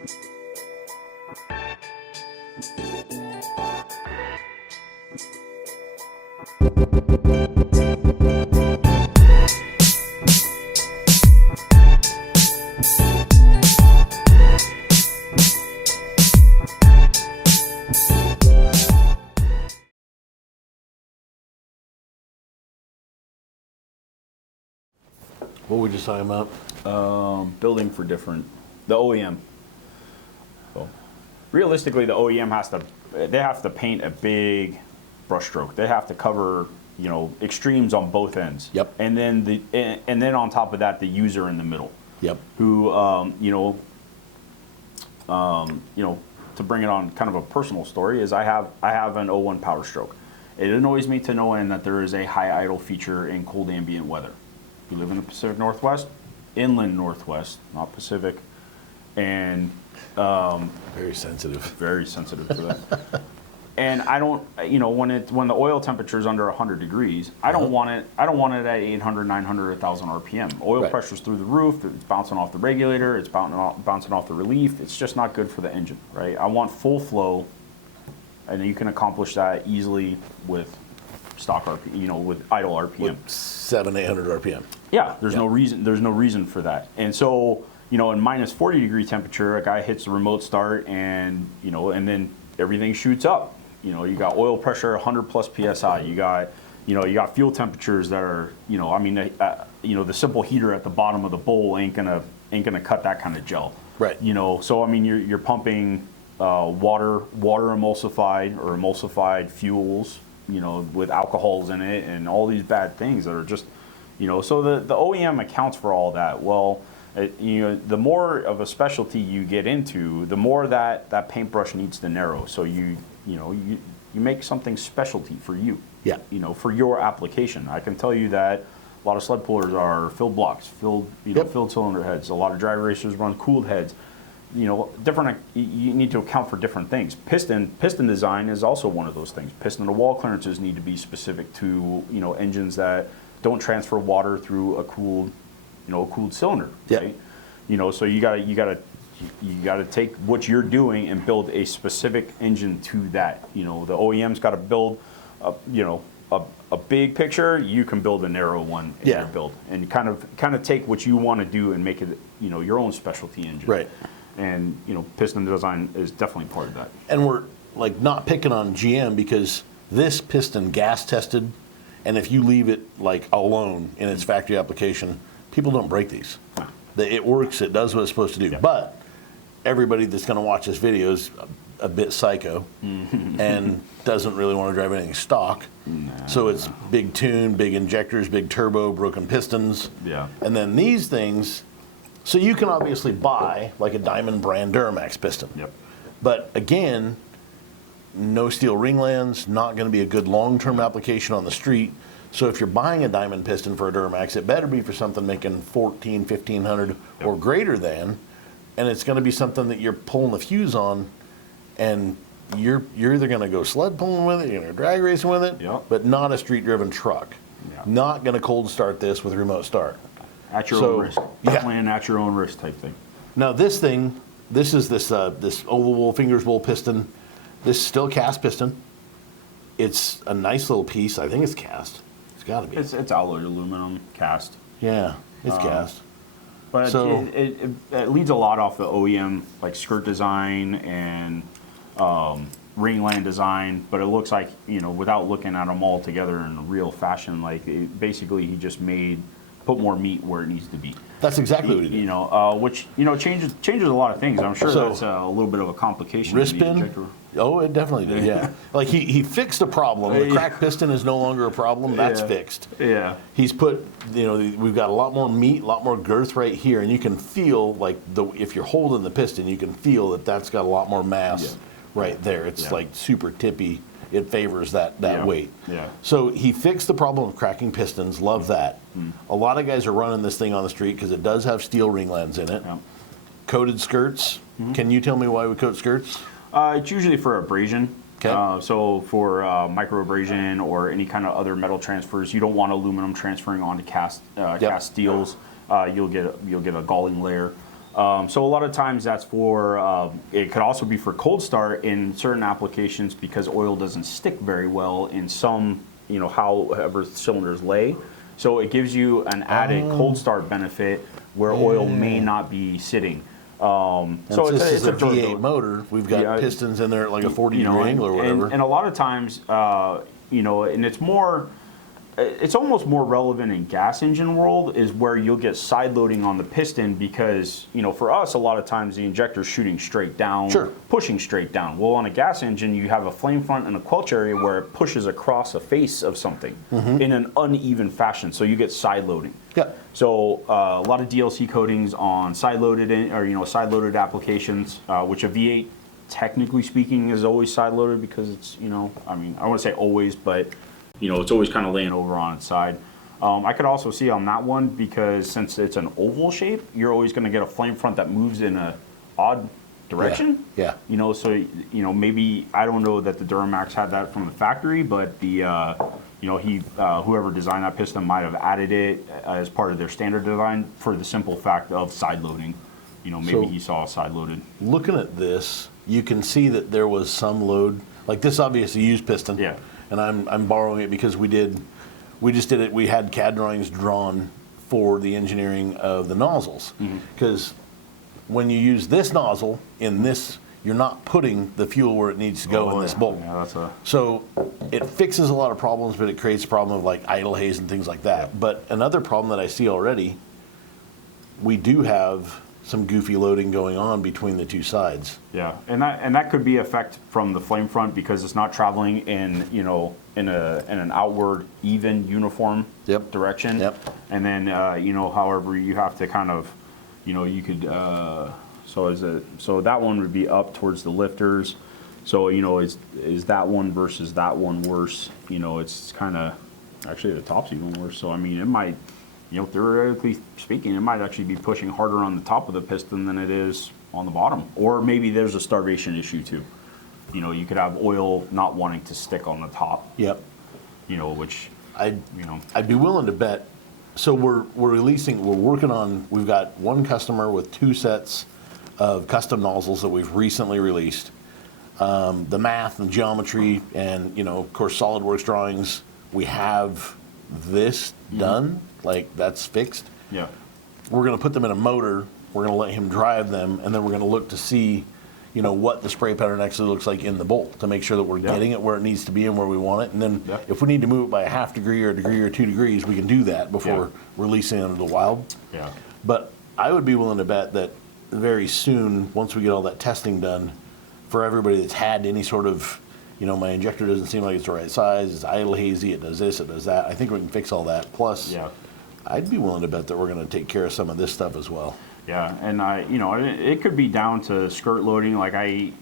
What were we just talking about? Building for the OEM. So realistically, the OEM they have to paint a big brushstroke. They have to cover, extremes on both ends. Yep. And then on top of that, the user in the middle. Yep. Who, to bring it on kind of a personal story, is I have an O1 Power Stroke. It annoys me to no end that there is a high idle feature in cold ambient weather. You live in the Pacific Northwest, inland Northwest, not Pacific, and very sensitive. Very sensitive to that. And I don't, when the oil temperature is under 100 degrees, I don't want it. I don't want it at 800, 900, 1,000 RPM. Oil pressure's through the roof. It's bouncing off the regulator. It's bouncing off the relief. It's just not good for the engine, right? I want full flow, and you can accomplish that easily with stock RPM, with idle RPM. With 700, 800 RPM. Yeah, there's no reason. There's no reason for that. And so, in minus 40 degree temperature, a guy hits the remote start, and and then everything shoots up. You got oil pressure 100 plus psi. You got fuel temperatures that are the simple heater at the bottom of the bowl ain't gonna cut that kind of gel. Right. So you're pumping water emulsified or emulsified fuels. With alcohols in it and all these bad things that are just, so the OEM accounts for all that. Well, the more of a specialty you get into, the more that paintbrush needs to narrow. So you make something specialty for you. Yeah. For your application. I can tell you that a lot of sled pullers are filled blocks, filled cylinder heads. A lot of drag racers run cooled heads. Different. You need to account for different things. Piston design is also one of those things. Piston to wall clearances need to be specific to engines that don't transfer water through a cooled cylinder. Yeah. Right? So you gotta take what you're doing and build a specific engine to that. The OEM's got to build a big picture. You can build a narrow one in your build, and kind of take what you want to do and make it your own specialty engine. Right. And piston design is definitely part of that. And we're not picking on GM because this piston gas tested, and if you leave it alone in its factory application, people don't break these. It works. It does what it's supposed to do. Yeah. But everybody that's going to watch this video is a bit psycho and doesn't really want to drive anything stock. So it's big tune, big injectors, big turbo, broken pistons. Yeah. And then these things. So you can obviously buy a Diamond brand Duramax piston. Yep. But again, no steel ringlands, not going to be a good long-term application on the street. So if you're buying a Diamond piston for a Duramax, it better be for something making 14, 1500 or greater than, and it's going to be something that you're pulling the fuse on, and you're either going to go sled pulling with it, you're going to drag racing with it, but not a street-driven truck. Yeah. Not going to cold start this with remote start. At your own risk. Plan at your own risk type thing. Now this is this oval wool, fingers wool piston. This is still cast piston. It's a nice little piece. I think it's cast. It's got to be. It's alloyed aluminum cast. Yeah, it's cast. But so, it leads a lot off the OEM skirt design and ringland design. But it looks like without looking at them all together in a real fashion, basically he just put more meat where it needs to be. That's exactly what he did. Which changes a lot of things. I'm sure that's a little bit of a complication. Wrist pin? Oh, it definitely did. Yeah. He fixed a problem. The cracked piston is no longer a problem. That's fixed. Yeah. He's put we've got a lot more meat, a lot more girth right here, and you can feel if you're holding the piston, you can feel that's got a lot more mass right there. It's super tippy. It favors that weight. Yeah. So he fixed the problem of cracking pistons. Love that. A lot of guys are running this thing on the street because it does have steel ringlands in it. Yeah. Coated skirts. Can you tell me why we coat skirts? It's usually for abrasion. Okay. So for micro abrasion or any kind of other metal transfers, you don't want aluminum transferring onto cast steels. You'll get a galling layer. So a lot of times that's for, it could also be for cold start in certain applications because oil doesn't stick very well in some, however cylinders lay. So it gives you an added cold start benefit where oil may not be sitting. So it's a V8 motor. We've got pistons in there at like a 40-degree angle or whatever. And a lot of times, and it's almost more relevant in gas engine world is where you'll get side loading on the piston because, for us, a lot of times the injector's shooting straight down, pushing straight down. Well, on a gas engine, you have a flame front and a quench area where it pushes across a face of something in an uneven fashion. So you get side loading. Yeah. So a lot of DLC coatings on side loaded side loaded applications, which a V8, technically speaking, is always side loaded because it's I don't want to say always, but it's always kind of laying over on its side. I could also see on that one because since it's an oval shape, you're always going to get a flame front that moves in a odd direction. Yeah. So maybe I don't know that the Duramax had that from the factory, but the whoever designed that piston might have added it as part of their standard design for the simple fact of side loading. Maybe he saw side loaded. Looking at this, you can see that there was some load. Like this obviously used piston. Yeah. And I'm borrowing it because we just did it. We had CAD drawings drawn for the engineering of the nozzles. Because when you use this nozzle in this, you're not putting the fuel where it needs to go in this bolt. Yeah, so it fixes a lot of problems, but it creates a problem of like idle haze and things like that. Yeah. But another problem that I see already, we do have some goofy loading going on between the two sides. Yeah, and that could be effect from the flame front because it's not traveling in in an outward even uniform direction. Yep. And then however you have to kind of you could so that one would be up towards the lifters. So is that one versus that one worse? It's kind of actually the top's even worse. So I mean it might. Theoretically speaking, it might actually be pushing harder on the top of the piston than it is on the bottom. Or maybe there's a starvation issue too. You could have oil not wanting to stick on the top. Yep. Which I'd be willing to bet. So we're working on. We've got one customer with 2 sets of custom nozzles that we've recently released. The math and geometry and of course SolidWorks drawings. We have this done. Like that's fixed. Yeah. We're going to put them in a motor. We're going to let him drive them, and then we're going to look to see, what the spray pattern actually looks like in the bolt to make sure that we're getting it where it needs to be and where we want it. And then if we need to move it by a half degree or a degree or 2 degrees, we can do that before releasing it into the wild. Yeah. But I would be willing to bet that very soon, once we get all that testing done, for everybody that's had any sort of my injector doesn't seem like it's the right size, it's idle hazy, it does this, it does that. I think we can fix all that. Plus, I'd be willing to bet that we're going to take care of some of this stuff as well. Yeah, and it could be down to skirt loading. Like I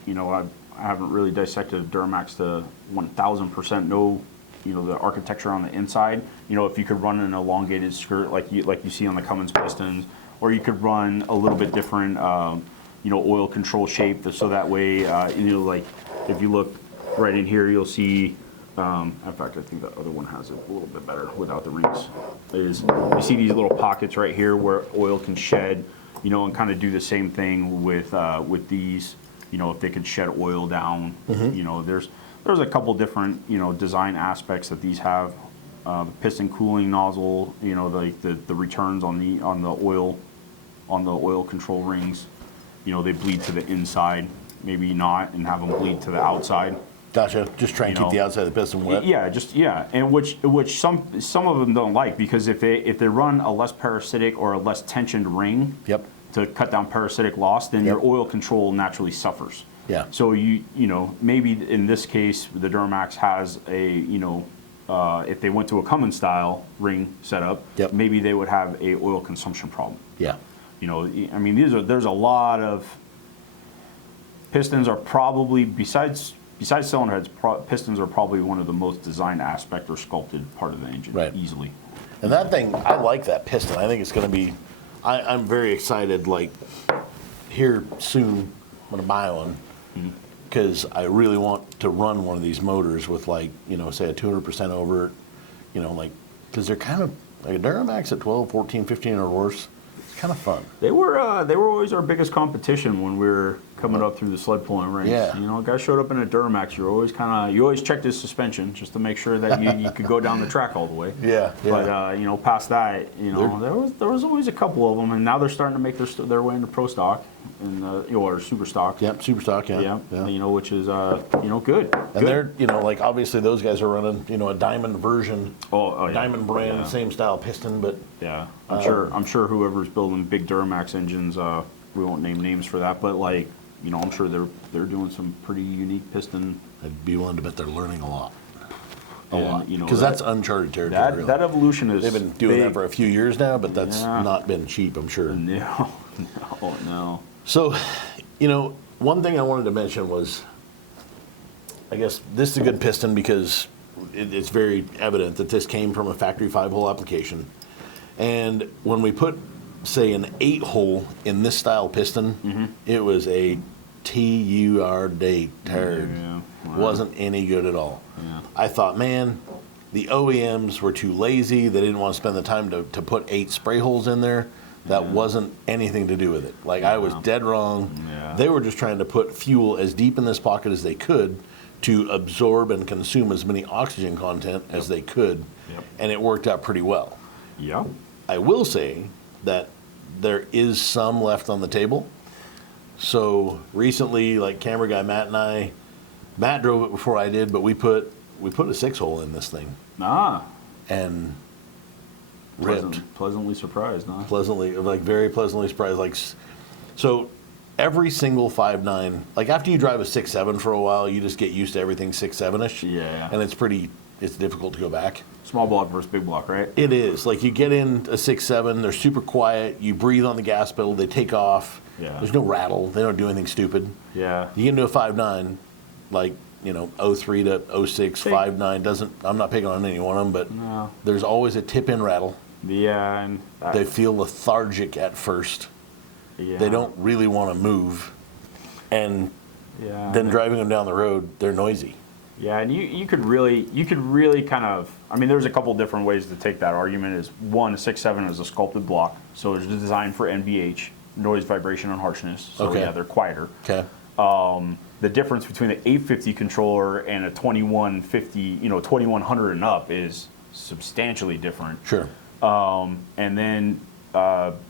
haven't really dissected Duramax to 1,000% know, the architecture on the inside. If you could run an elongated skirt like you see on the Cummins pistons, or you could run a little bit different, oil control shape, so that way, like if you look right in here, you'll see. In fact, I think the other one has it a little bit better without the rings. You see these little pockets right here where oil can shed, and kind of do the same thing with these. If they could shed oil down, there's a couple different design aspects that these have. Piston cooling nozzle, like the returns on the oil control rings, they bleed to the inside, maybe not, and have them bleed to the outside. Gotcha. Just try and keep the outside of the piston wet. Yeah, and which some of them don't like because if they run a less parasitic or a less tensioned ring to cut down parasitic loss, then your oil control naturally suffers. Yeah. So maybe in this case the Duramax has a if they went to a Cummins style ring setup, maybe they would have a oil consumption problem. Yeah. I mean there's a lot of pistons are probably besides cylinder heads, pistons are probably one of the most designed aspect or sculpted part of the engine, easily. And that thing, I like that piston. I think it's going to be, I'm very excited, like, here soon, I'm going to buy one, because I really want to run one of these motors with, like, say a 200% over, like, because they're kind of, like a Duramax at 12, 14, 15 or worse, kind of fun. They were always our biggest competition when we were coming up through the sled pulling ranks. Yeah. You know, a guy showed up in a Duramax. You always checked his suspension just to make sure that you could go down the track all the way. Yeah. But you know, past that, you know, there was always a couple of them, and now they're starting to make their way into pro stock and or super stock. Yep, super stock. Yeah. You know, which is you know, good. And they're, you know, like obviously those guys are running, you know, a Diamond version, Diamond brand, same style piston, but yeah, I'm sure whoever's building big Duramax engines, we won't name names for that, but like, you know, I'm sure they're doing some pretty unique piston. I'd be willing to bet they're learning a lot. A And, lot. you know, Because that's uncharted territory. really. That evolution is They've been doing big. that for a few years now, but that's not been cheap, I'm sure. No. So, you know, one thing I wanted to mention was, I guess this is a good piston because it's very evident that this came from a factory 5-hole application. And when we put, say, an 8-hole in this style piston, it was a turd. Yeah. Wow. Wasn't any good at all. Yeah. I thought, man, the OEMs were too lazy. They didn't want to spend the time to put 8 spray holes in there. That wasn't anything to do with it. Like, I was dead wrong. Yeah. They were just trying to put fuel as deep in this pocket as they could to absorb and consume as many oxygen content as they could. Yep. And it worked out pretty well. Yeah. I will say that there is some left on the table. So recently, like camera guy Matt and I, Matt drove it before I did, but we put a 6-hole in this thing and ripped. Pleasantly surprised, huh? Very pleasantly surprised. Like, so every single 5.9, like after you drive a 6.7 for a while, you just get used to everything 6.7-ish. Yeah. And it's difficult to go back. Small block versus big block, right? It is. Like, you get in a 6.7, they're super quiet, you breathe on the gas pedal, they take off. Yeah. There's no rattle, they don't do anything stupid. Yeah. You get into a 5.9, like, you know, 03 to 06, 5.9 doesn't, I'm not picking on any one of them, but there's always a tip-in rattle. Yeah, and They feel lethargic at first. yeah. They don't really want to move. And then and driving them down the road, they're noisy. Yeah, and you could really kind of, I mean, there's a couple different ways to take that argument. Is one, a 6.7 is a sculpted block, so it's designed for NVH, noise, vibration, and harshness. So Okay. yeah, they're quieter. Okay. The difference between the 850 controller and a 2150, you know, 2100 and up is substantially different. Sure. And then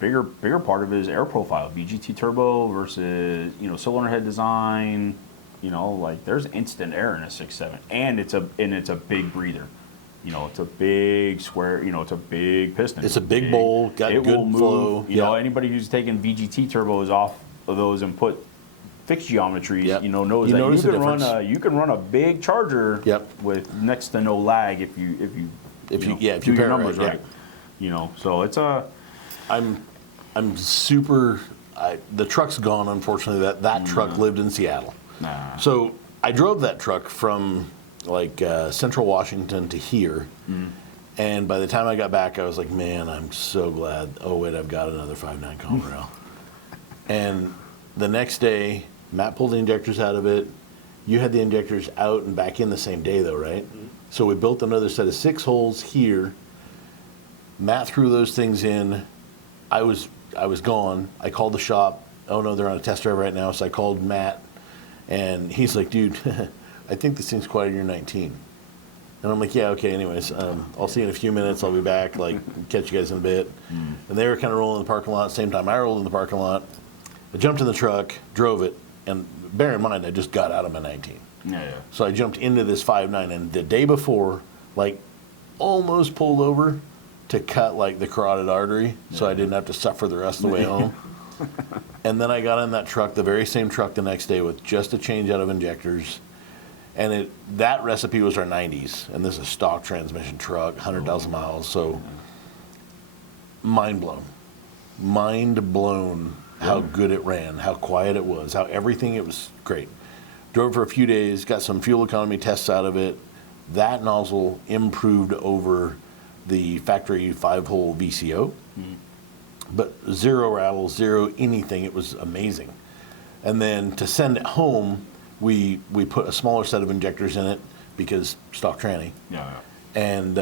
bigger part of it is air profile, VGT turbo versus, you know, cylinder head design. You know, like there's instant air in a 6.7, and it's a big breather. You know, it's a big square. You know, it's a big piston. It's a big bowl, got it good will move, flow. You know, anybody who's taken VGT turbos off of those and put fixed geometries, you know, knows that you can run a big charger with next to no lag if you do your numbers right. You know, so it's a. I'm super. The truck's gone. Unfortunately, that truck lived in Seattle. So I drove that truck from like Central Washington to here, and by the time I got back, I was like, man, I'm so glad. Oh wait, I've got another 5.9 Conrail. And the next day, Matt pulled the injectors out of it. You had the injectors out and back in the same day, though, right? So we built another set of 6 holes here. Matt threw those things in. I was gone. I called the shop. Oh no, they're on a test drive right now. So I called Matt, and he's like, dude, I think this thing's quieter than 19. And I'm like, yeah, okay, anyways, I'll see you in a few minutes. I'll be back, like, catch you guys in a bit. And they were kind of rolling in the parking lot. Same time I rolled in the parking lot. I jumped in the truck, drove it, and bear in mind, I just got out of my 19. Yeah. So I jumped into this 5.9, and the day before, like, almost pulled over to cut, like, the carotid artery, so I didn't have to suffer the rest of the way home. And then I got in that truck, the very same truck the next day with just a change out of injectors. And that recipe was our 90s, and this is a stock transmission truck, 100,000 miles, so mind blown. Mind blown how good it ran, how quiet it was, how everything, it was great. Drove for a few days, got some fuel economy tests out of it. That nozzle improved over the factory 5-hole VCO, but 0 rattle, 0 anything. It was amazing. And then to send it home, we put a smaller set of injectors in it because stock tranny. Yeah. And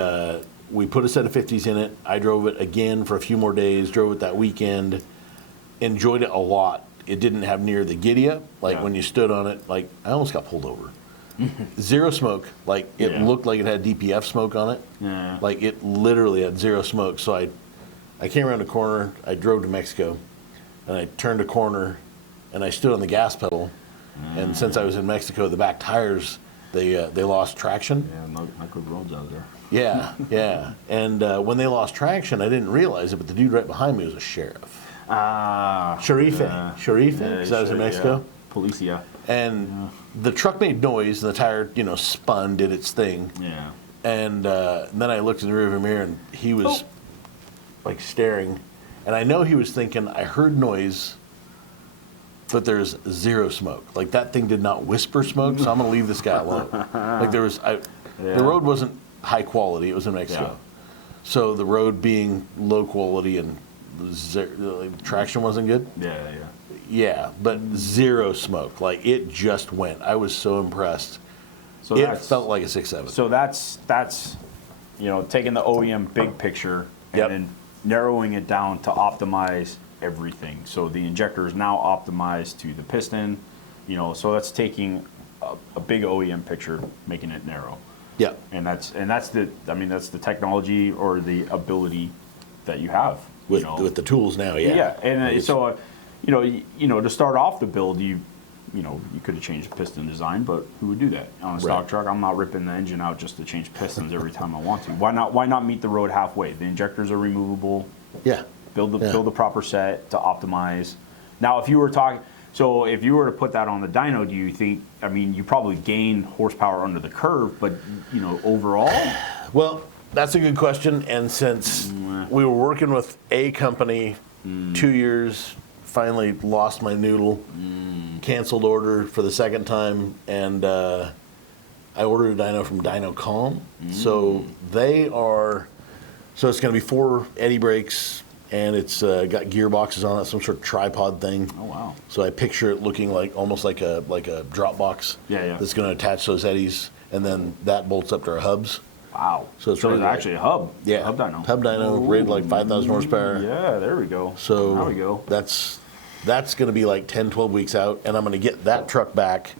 we put a set of 50s in it. I drove it again for a few more days, drove it that weekend, enjoyed it a lot. It didn't have near the giddy up. Like when you stood on it, like I almost got pulled over. Zero smoke. Like it looked like it had DPF smoke on it. Yeah. Like it literally had zero smoke. So I came around a corner, I drove to Mexico, and I turned a corner, and I stood on the gas pedal. And since I was in Mexico, the back tires, they lost traction. Yeah, not good roads out there. Yeah, yeah. And when they lost traction, I didn't realize it, but the dude right behind me was a sheriff. Sheriff, because I was in Mexico. Yeah. Policia. And the truck made noise, and the tire, spun, did its thing. Yeah. And then I looked in the rearview mirror, and he was like staring. And I know he was thinking, I heard noise, but there's zero smoke. Like that thing did not whisper smoke, so I'm going to leave this guy alone. Like there was, the road wasn't high quality. It was in Mexico. Yeah. So the road being low quality and traction wasn't good. Yeah, but zero smoke. Like it just went. I was so impressed. So it felt like a 6.7. So that's taking the OEM big picture and then narrowing it down to optimize everything. So the injector is now optimized to the piston. So that's taking a big OEM picture, making it narrow. Yeah. And that's the technology or the ability that you have with the tools now. Yeah. And so to start off the build, you could have changed the piston design, but who would do that on a stock truck? I'm not ripping the engine out just to change pistons every time I want to. Why not meet the road halfway? The injectors are removable. Yeah. Build the proper set to optimize. Now, if you were to put that on the dyno, do you think? I mean, you probably gain horsepower under the curve, but overall. Well, that's a good question. And since we were working with a company 2 years, finally lost my noodle, canceled order for the second time, and I ordered a dyno from Dyno. So it's going to be 4 Eddy brakes. And it's got gearboxes on it, some sort of tripod thing. Oh wow! So I picture it looking almost like a drop box. Yeah. That's going to attach those eddies, and then that bolts up to our hubs. Wow! So it's actually a hub. Yeah, hub dyno. Hub dyno, rated like 5,000 horsepower. Yeah, there we go. So there we go. That's going to be like 10, 12 weeks out, and I'm going to get that truck back.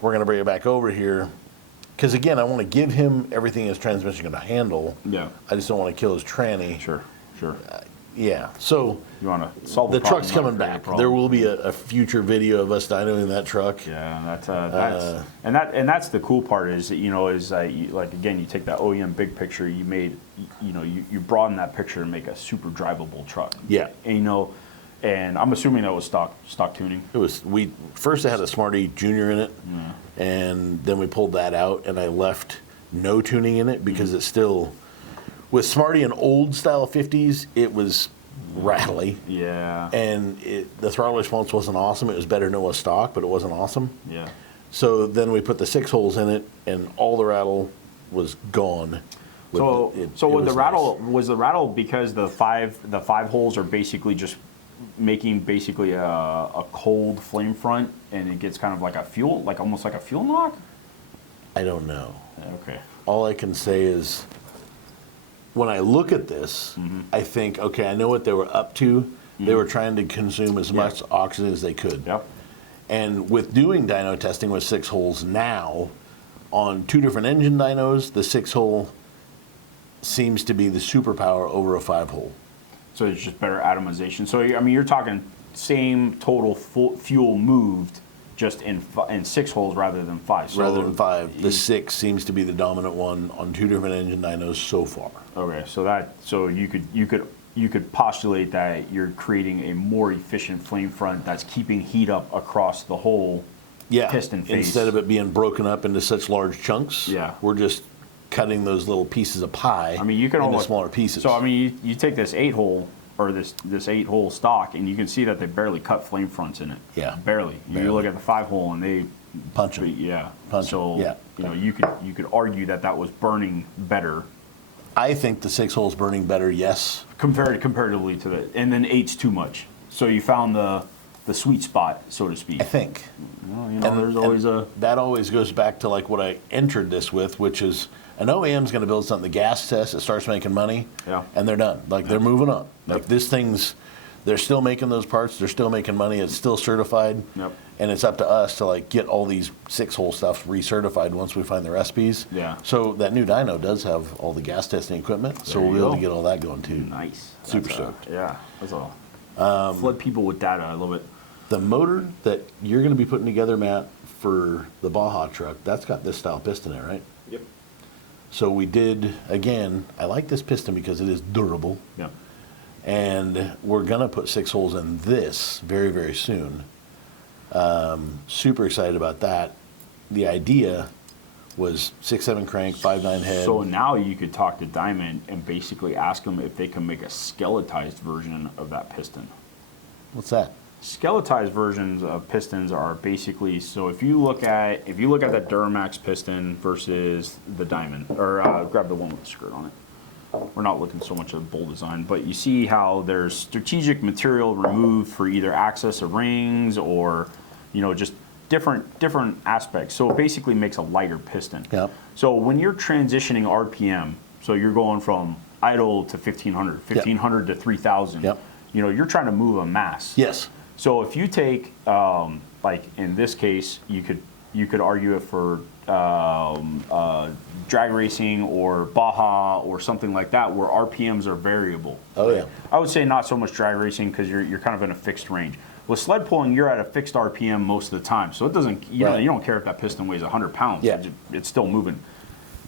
We're going to bring it back over here. Because again, I want to give him everything his transmission can handle. Yeah. I just don't want to kill his tranny. Sure. Yeah, so you want to solve the truck's coming back. There will be a future video of us dynoing that truck. Yeah, that's the cool part is like again, you take that OEM big picture, you made you broaden that picture and make a super drivable truck. Yeah, and I'm assuming that was stock tuning. It was. We first had a Smarty Junior in it, and then we pulled that out, and I left no tuning in it because it's still. With Smarty and old style 50s, it was rattly. Yeah. And the throttle response wasn't awesome. It was better than it was stock, but it wasn't awesome. Yeah. So then we put the 6 holes in it, and all the rattle was gone. Was the rattle because the five holes are basically just making a cold flame front, and it gets kind of like almost like a fuel knock? I don't know. Okay. All I can say is, when I look at this, I think, okay, I know what they were up to. They were trying to consume as much oxygen as they could. Yep. And with doing dyno testing with 6 holes now, on 2 different engine dynos, the 6 hole seems to be the superpower over a 5 hole. So it's just better atomization. So you're talking same total fuel moved, just in 6 holes rather than 5. So rather than 5, the 6 seems to be the dominant one on 2 different engine dynos so far. Okay, so you could postulate that you're creating a more efficient flame front that's keeping heat up across the whole piston face. Instead of it being broken up into such large chunks, we're just cutting those little pieces of pie into smaller pieces. So you take this 8 hole or this 8 hole stock, and you can see that they barely cut flame fronts in it. Yeah, barely. You look at the 5 hole, and they punch them. Yeah, punch so them. you could argue that was burning better. I think the 6 hole's burning better. Yes, comparatively to and then 8's too much. So you found the the sweet spot, so to speak. I think. Well, you know, there's always that always goes back to like what I entered this with, which is an OEM's going to build something, the gas test, it starts making money, and they're done. Like they're moving on. Like this thing's, they're still making those parts, they're still making money, it's still certified, and it's up to us to like get all these 6-hole stuff recertified once we find the recipes. Yeah. So that new dyno does have all the gas testing equipment, so we'll be able to get all that going too. Nice. Super stoked. Yeah, that's all. Flood people with data, I love it. The motor that you're going to be putting together, Matt, for the Baja truck, that's got this style piston in it, right? Yep. So we did, again, I like this piston because it is durable. Yeah. And we're going to put 6 holes in this very, very soon. Super excited about that. The idea was 6.7 crank, 5.9 head. So now you could talk to Diamond and basically ask them if they can make a skeletized version of that piston. What's that? Skeletized versions of pistons are basically, so if you look at that Duramax piston versus the Diamond, or grab the one with the skirt on it. We're not looking so much at the bowl design, but you see how there's strategic material removed for either access of rings or, you know, just different aspects. So it basically makes a lighter piston. Yep. So when you're transitioning RPM, so you're going from idle to 1500, 1500 to 3000. Yep. You know, you're trying to move a mass. Yes. So if you take, like in this case, you could argue it for drag racing or Baja or something like that, where RPMs are variable. Oh yeah. I would say not so much drag racing because you're kind of in a fixed range. With sled pulling, you're at a fixed RPM most of the time, so it doesn't. You don't care if that piston weighs 100 pounds. Yeah. It's still moving.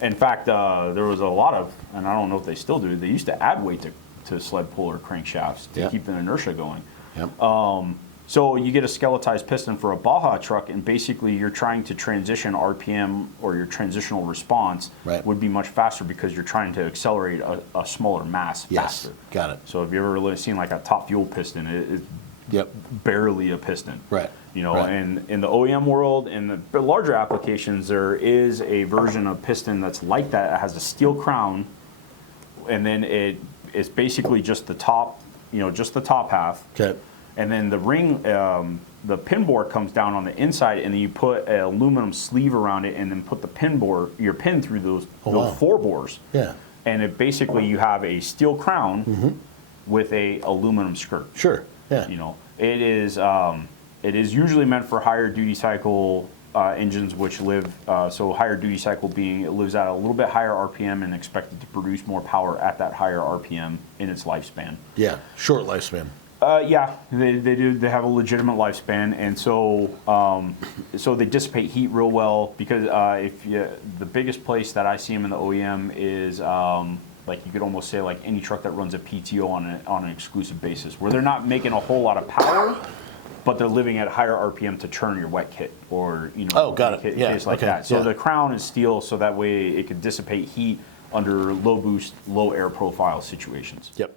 In fact, there was a lot of, and I don't know if they still do. They used to add weight to sled puller crankshafts to keep the inertia going. Yep. So you get a skeletized piston for a Baja truck, and basically you're trying to transition RPM, or your transitional response would be much faster because you're trying to accelerate a smaller mass faster. Got it. So if you've ever seen like a top fuel piston, it's barely a piston. Right. You know, and in the OEM world, in the larger applications, there is a version of piston that's like that. It has a steel crown, and then it's basically just the top, just the top half. Okay. And then the ring, the pin bore comes down on the inside, and then you put an aluminum sleeve around it, and then put your pin through those 4 bores. Yeah. And it basically, you have a steel crown with a aluminum skirt. Sure. Yeah. You know, it is usually meant for higher duty cycle engines, which live, so higher duty cycle being it lives at a little bit higher RPM and expected to produce more power at that higher RPM in its lifespan. Yeah. Short lifespan. Yeah, they do. They have a legitimate lifespan, and so so they dissipate heat real well. Because the biggest place that I see them in the OEM is like you could almost say like any truck that runs a PTO on an exclusive basis, where they're not making a whole lot of power, but they're living at higher RPM to turn your wet kit or got it. Yeah, case like that. So the crown is steel, so that way it can dissipate heat under low boost, low air profile situations. Yep.